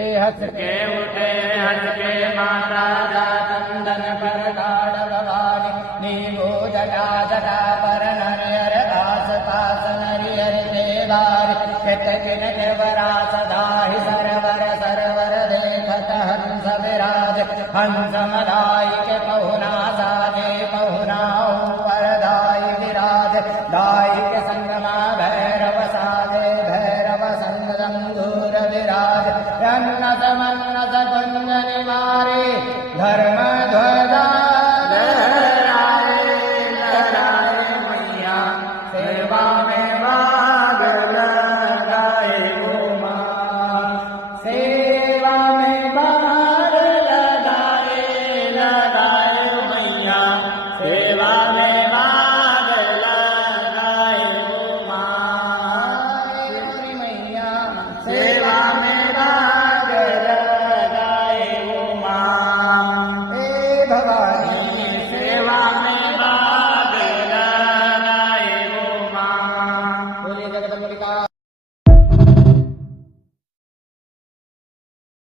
हंस के उठे हंस के माता जातंदन पर काड़ भवानी नीबो जटा जटा पर नर दास पास नरियर देवारी कित किन कृवरा सदा ही सरवर सरवर देखत हंस विराज हंस मदाई के पहुना साजे पहुना ऊपर दाई विराज दाई के संगमा भैरव साजे भैरव संगम दूर विराज मन्नत कुंज निवारे धर्म